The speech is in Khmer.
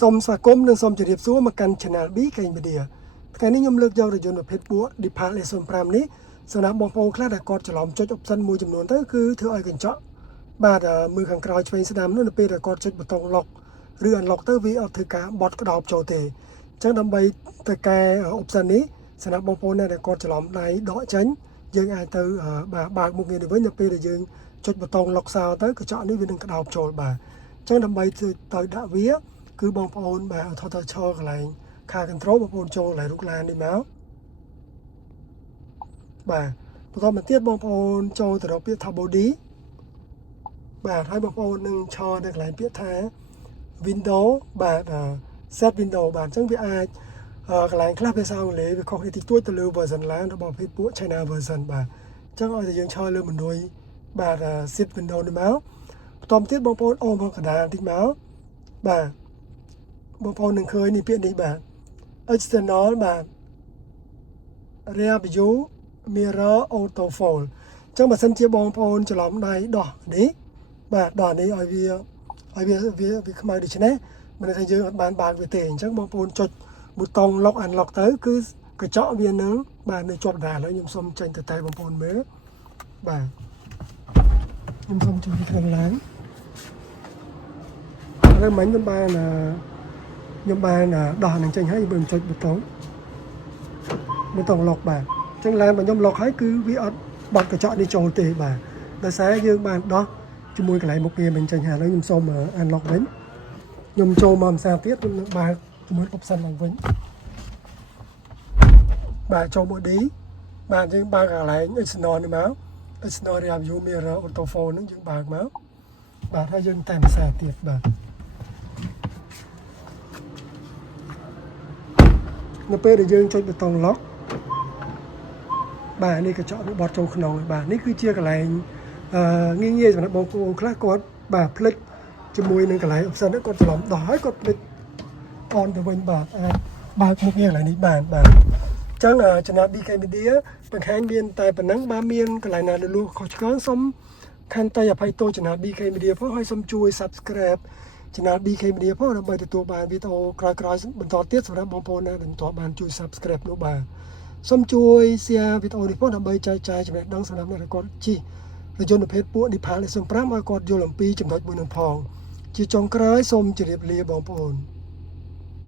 សូមស្វាគមន៍និងសូមជម្រាបសួរមកកាន់ Channel BK Media ថ្ងៃនេះខ្ញុំលើកយករថយន្តប្រភេទពួក Depal S05 នេះសម្រាប់បងប្អូនខ្លះដែលគាត់ច្រឡំចុច option មួយចំនួនទៅគឺធ្វើឲ្យកញ្ចក់បាទមើលខាងក្រោយឆ្វេងស្ដាំនោះនៅពេលដែលគាត់ចុចប៊ូតុង lock ឬ unlock ទៅវាអត់ធ្វើការបត់ក្តោបចូលទេអញ្ចឹងដើម្បីទៅកែ option នេះសម្រាប់បងប្អូនដែលគាត់ច្រឡំដៃដកចេញយើងអាចទៅបើកមុខងារនេះវិញនៅពេលដែលយើងចុចប៊ូតុង lock សោទៅកញ្ចក់នេះវានឹងក្តោបចូលបាទអញ្ចឹងដើម្បីទៅដាក់វាគឺបងប្អូនបាទថតឈរកន្លែងខា control បងប្អូនចូលកន្លែងរូបឡាននេះមកបាទបន្តមកទៀតបងប្អូនចូលទៅរកពាក្យថា body បាទហើយបងប្អូននឹងឈរនៅកន្លែងពាក្យថា window បាទ set window បាទអញ្ចឹងវាអាចកន្លែងខ្លះភាសាអង់គ្លេសវាខុសគ្នាតិចតួចទៅលើ version ឡានរបស់ប្រភេទពួក China version បាទអញ្ចឹងឲ្យតែយើងឈរលើមិនរួយបាទ set window នេះមកបន្តមកទៀតបងប្អូនអូមកកណ្ដាលតិចមកបាទបងប្អូននឹងឃើញនេះពាក្យនេះបាទ external បាទ rear view mirror auto fold អញ្ចឹងបើសិនជាបងប្អូនច្រឡំដៃដោះនេះបាទដោះនេះឲ្យវាខ្មៅដូច្នេះមិនថាយើងអត់បានបើកវាទេអញ្ចឹងបងប្អូនចុចប៊ូតុង lock unlock ទៅគឺកញ្ចក់វានឹងបាទនៅជាប់ដែរហើយខ្ញុំសូមចេញទៅតែបងប្អូនមើលបាទខ្ញុំសូមជួយពីខាងឡើងឥឡូវមិញខ្ញុំបានដោះនឹងចេញហើយខ្ញុំចុចប៊ូតុង lock បាទអញ្ចឹងឡានរបស់ខ្ញុំ lock ហើយគឺវាអត់បត់កញ្ចក់នេះចូលទេបាទដោយសារយើងបានដោះជាមួយកន្លែងមុខងារមិនចេញហើយឥឡូវខ្ញុំសូម unlock វិញខ្ញុំចូលមកភាសាទៀតខ្ញុំនឹងបើកជាមួយ option ឡើងវិញបាទចូល body បាទយើងបើកកន្លែង external នេះមក external rear view mirror auto fold ហ្នឹងយើងបើកមកបាទហើយយើងតែភាសាទៀតបាទនៅពេលដែលយើងចុចប៊ូតុង lock បាទនេះកញ្ចក់វាបត់ចូលក្នុងបាទនេះគឺជាកន្លែងងាយសម្រាប់បងប្អូនខ្លះគាត់បាទផ្លិចជាមួយនឹងកន្លែង option នេះគាត់ច្រឡំដោះហើយគាត់ផ្លិច on ទៅវិញបាទអាចបើកមុខងារកន្លែងនេះបានបាទអញ្ចឹងChannel BK Media បង្ហាញមានតែប៉ុណ្ណឹងបាទមានកន្លែងណាលួសខុសឆ្គងសូមខន្តីអភ័យទោស Channel BK Media ផងហើយសូមជួយ Subscribe Channel BK Media ផងដើម្បីទទួលបានវីដេអូក្រោយៗបន្តទៀតសម្រាប់បងប្អូនដែលមិនទាន់បានជួយ Subscribe នោះបាទសូមជួយ share វីដេអូនេះផងដើម្បីចែកចាយចំណេះដឹងសម្រាប់អ្នកដែលគាត់ជិះរថយន្តប្រភេទពួក Depal S05 ឲ្យគាត់យល់អំពីចំណុចមួយនឹងផងជាចុងក្រោយសូមជម្រាបលាបងប្អូន